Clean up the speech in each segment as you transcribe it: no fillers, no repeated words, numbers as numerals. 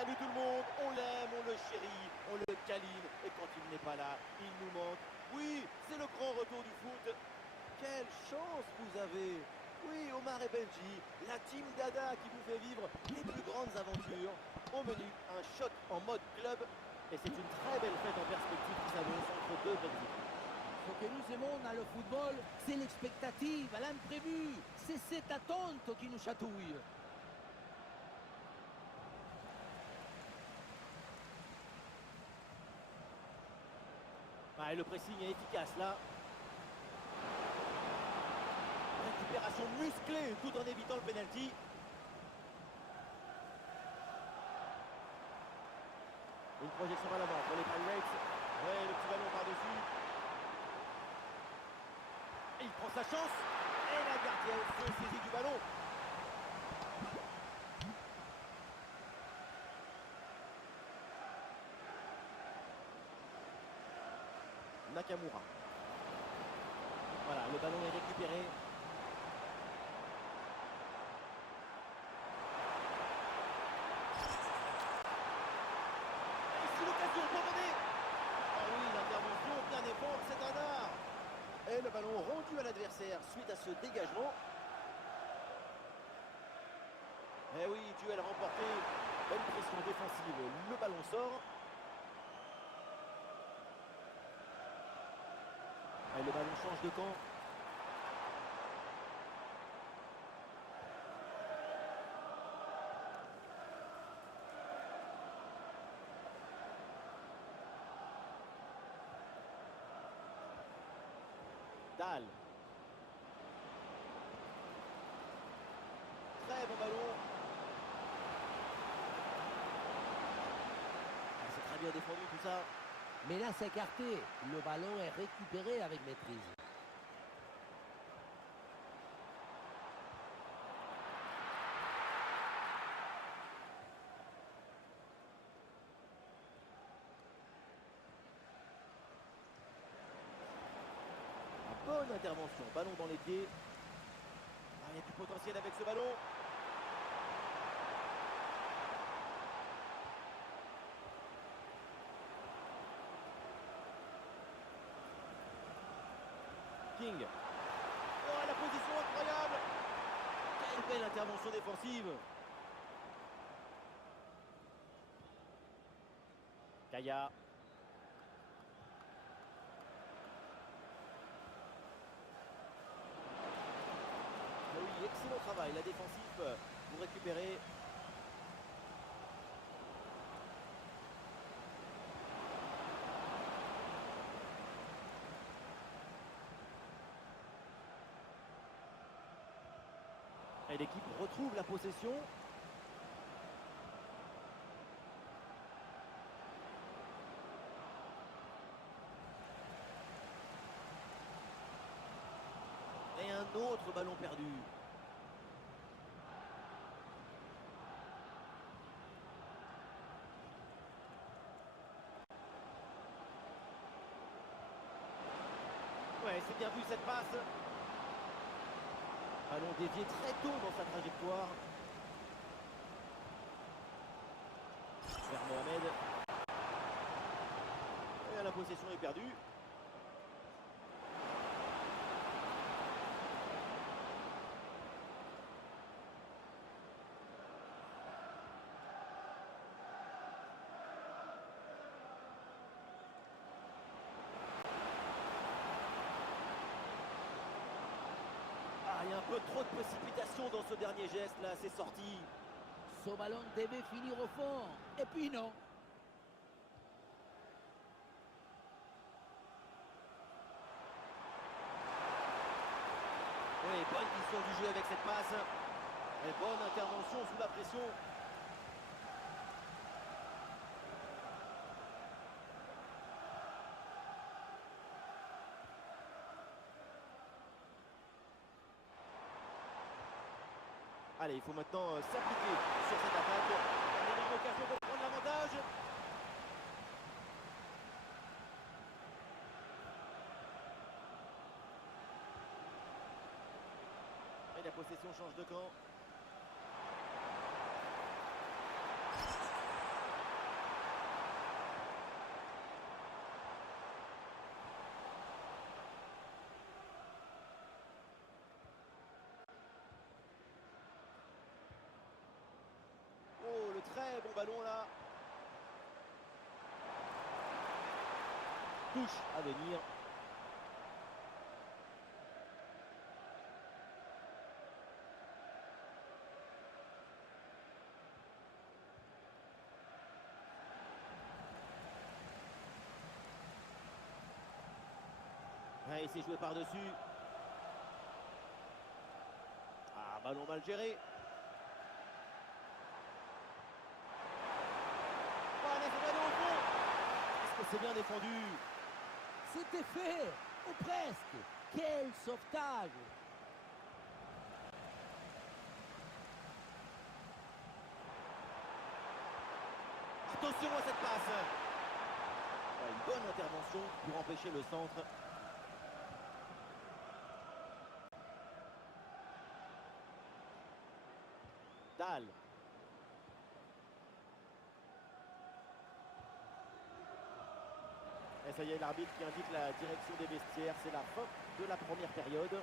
Salut tout le monde, on l'aime, on le chérit, on le câline, et quand il n'est pas là, il nous manque. Oui, c'est le grand retour du foot. Quelle chance vous avez! Oui, Omar et Benji, la team Dada qui vous fait vivre les plus grandes aventures. Au menu, un shot en mode club, et c'est une très belle fête en perspective qui s'annonce entre deux belles équipes. Ce que nous aimons dans le football, c'est l'expectative, l'imprévu. C'est cette attente qui nous chatouille. Ah, et le pressing est efficace là. Récupération musclée tout en évitant le penalty. Une projection à l'avant pour les Pirates. Ouais, le petit ballon par-dessus. Et il prend sa chance. Et la gardienne se saisit du ballon. Nakamura. Voilà, le ballon est récupéré. Et c'est l'occasion pour mener. Ah oui, l'intervention, bien défendre, c'est un art. Et le ballon rendu à l'adversaire suite à ce dégagement. Eh oui, duel remporté. Bonne pression défensive. Le ballon sort. Et le ballon change de camp. Dahl. Très bon ballon. Ah, c'est très bien défendu tout ça. Mais là, c'est écarté. Le ballon est récupéré avec maîtrise. Bonne intervention, ballon dans les pieds. Ah, il y a du potentiel avec ce ballon. King. Oh, la position incroyable. Quelle belle intervention défensive. Kaya. Ah oui, excellent travail, la défensive pour récupérer. Et l'équipe retrouve la possession. Et un autre ballon perdu. Ouais, c'est bien vu cette passe. Ballon dévié très tôt dans sa trajectoire. Vers Mohamed. Et la possession est perdue. Ah, il y a un peu trop de précipitation dans ce dernier geste là, c'est sorti. Ce ballon devait finir au fond. Et puis non. Oui, bonne vision du jeu avec cette passe. Et bonne intervention sous la pression. Allez, il faut maintenant s'appliquer sur cette attaque. On a une occasion de prendre l'avantage. Et la possession change de camp. ballon là. Touche à venir. Ouais, il s'est joué par-dessus. Ah, ballon mal géré. Oh, allez, c'est ballon au fond. Est-ce que c'est bien défendu? C'était fait, ou presque. Quel sauvetage! Attention à cette passe. Ouais, une bonne intervention pour empêcher le centre. Dahl. Et ça y est, l'arbitre qui indique la direction des vestiaires. C'est la fin de la première période.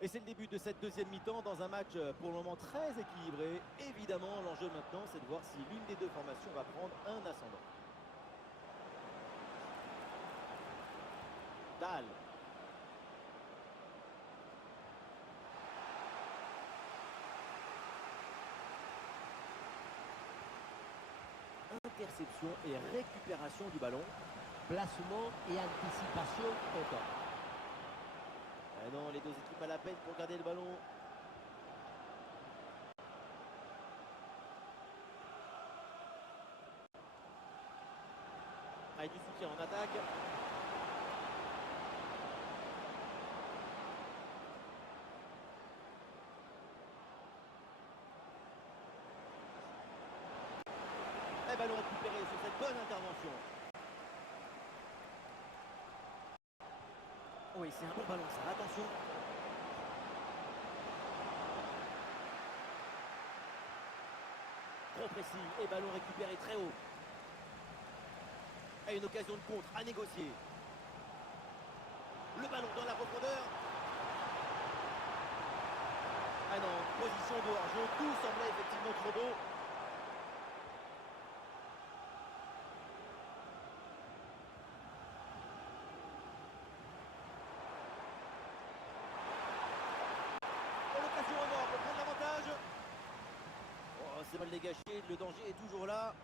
Et c'est le début de cette deuxième mi-temps dans un match pour le moment très équilibré. Évidemment, l'enjeu maintenant, c'est de voir si l'une des deux formations va prendre un ascendant. Dahl. Interception et récupération du ballon. Placement et anticipation totale. Ah non, les deux équipes à la peine pour garder le ballon. Avec du soutien en attaque. Et ballon récupéré sur cette bonne intervention. Oui, c'est un bon ballon, ça. Attention. Trop précis et ballon récupéré très haut. Et une occasion de contre à négocier. Le ballon dans la profondeur. Ah non, position de hors-jeu, tout semblait effectivement trop beau. Oh, l'occasion énorme pour prendre l'avantage. Oh, c'est mal dégagé, le danger est toujours là.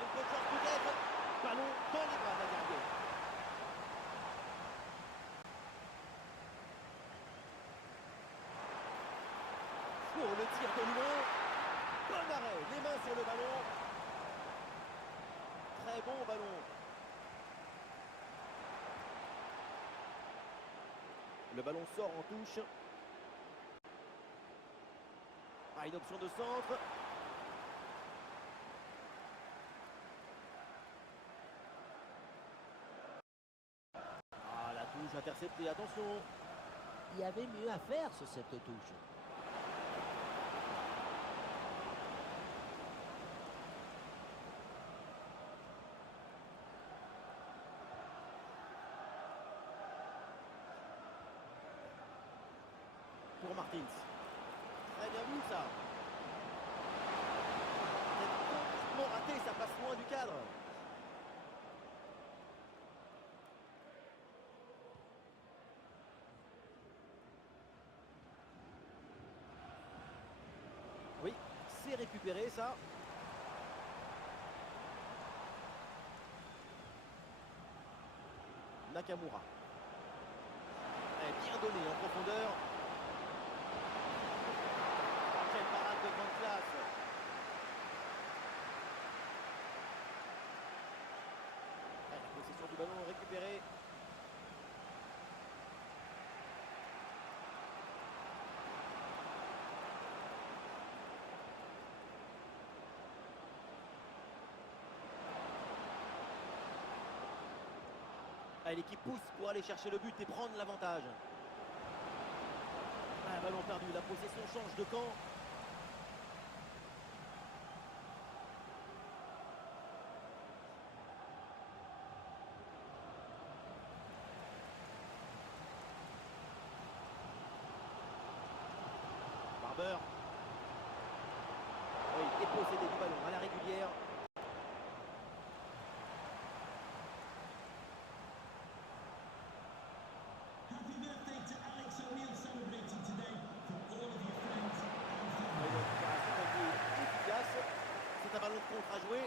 Une bonne chance peut-être. Ballon dans les bras de la gardienne. Pour le tir de loin. Bon arrêt, les mains sur le ballon. Très bon ballon. Le ballon sort en touche. Ah, une option de centre. Ah, la touche interceptée, attention. Il y avait mieux à faire sur cette touche. Pour Martins. Très bien vu ça. C'est complètement raté, ça passe loin du cadre. Oui, c'est récupéré ça. Nakamura. Bien donné en profondeur. Oh, quelle parade de grande classe. La possession du ballon récupérée. L'équipe pousse pour aller chercher le but et prendre l'avantage. Ballon perdu, la possession change de camp. Barber. Oui, dépossédé du ballon à la régulière. C'est un ballon de contre à jouer.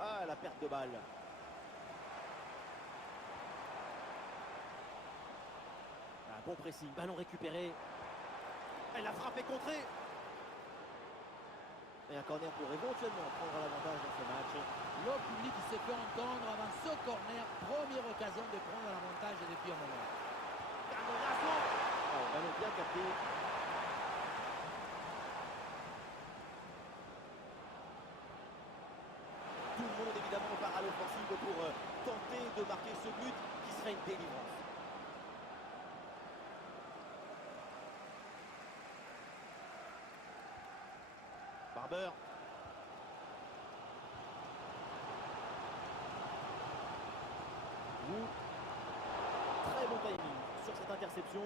Ah, la perte de balle. Bon pressing, ballon récupéré. Elle a frappé contrée. Et un corner pour éventuellement prendre l'avantage dans ce match. Le public se fait entendre avant ce corner. Première occasion de prendre l'avantage depuis un moment. Canonazo. Oh, ballon bien capté. Tout le monde évidemment part à l'offensive pour tenter de marquer ce but qui serait une délivrance. Barber. Très bon timing sur cette interception.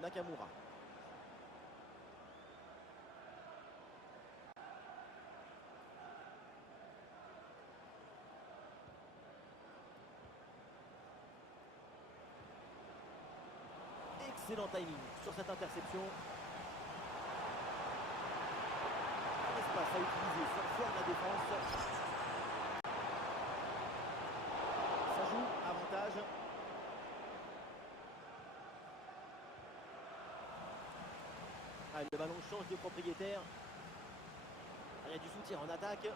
Nakamura. Excellent timing sur cette interception. Espace à utiliser sur le flanc de la défense. Ça joue, avantage. Le ballon change de propriétaire. Il y a du soutien en attaque.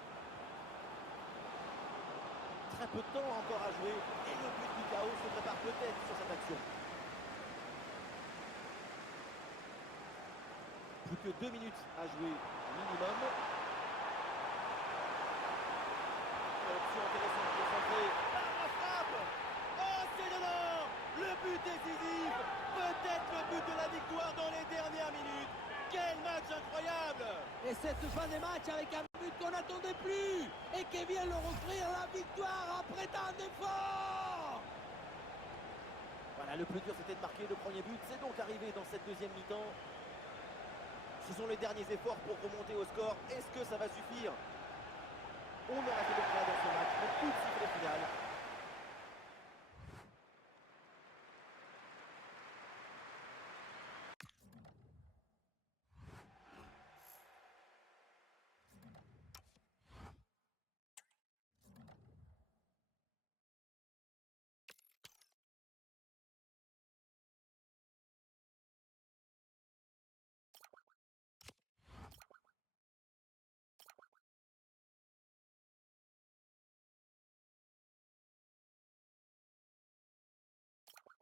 Très peu de temps encore à jouer. Et le but du chaos se prépare peut-être sur cette action. Plus que 2 minutes à jouer minimum. Option intéressante pour centrer. La frappe. Oh, c'est dedans. Le but décisif. Peut-être le but de la victoire dans les dernières minutes. Quel match incroyable! Et cette fin de match avec un but qu'on n'attendait plus et qui vient leur offrir la victoire après tant d'efforts. Voilà, le plus dur c'était de marquer le premier but. C'est donc arrivé dans cette deuxième mi-temps. Ce sont les derniers efforts pour remonter au score. Est-ce que ça va suffire? On aura fait le cas dans ce match. Le coup de sifflet final.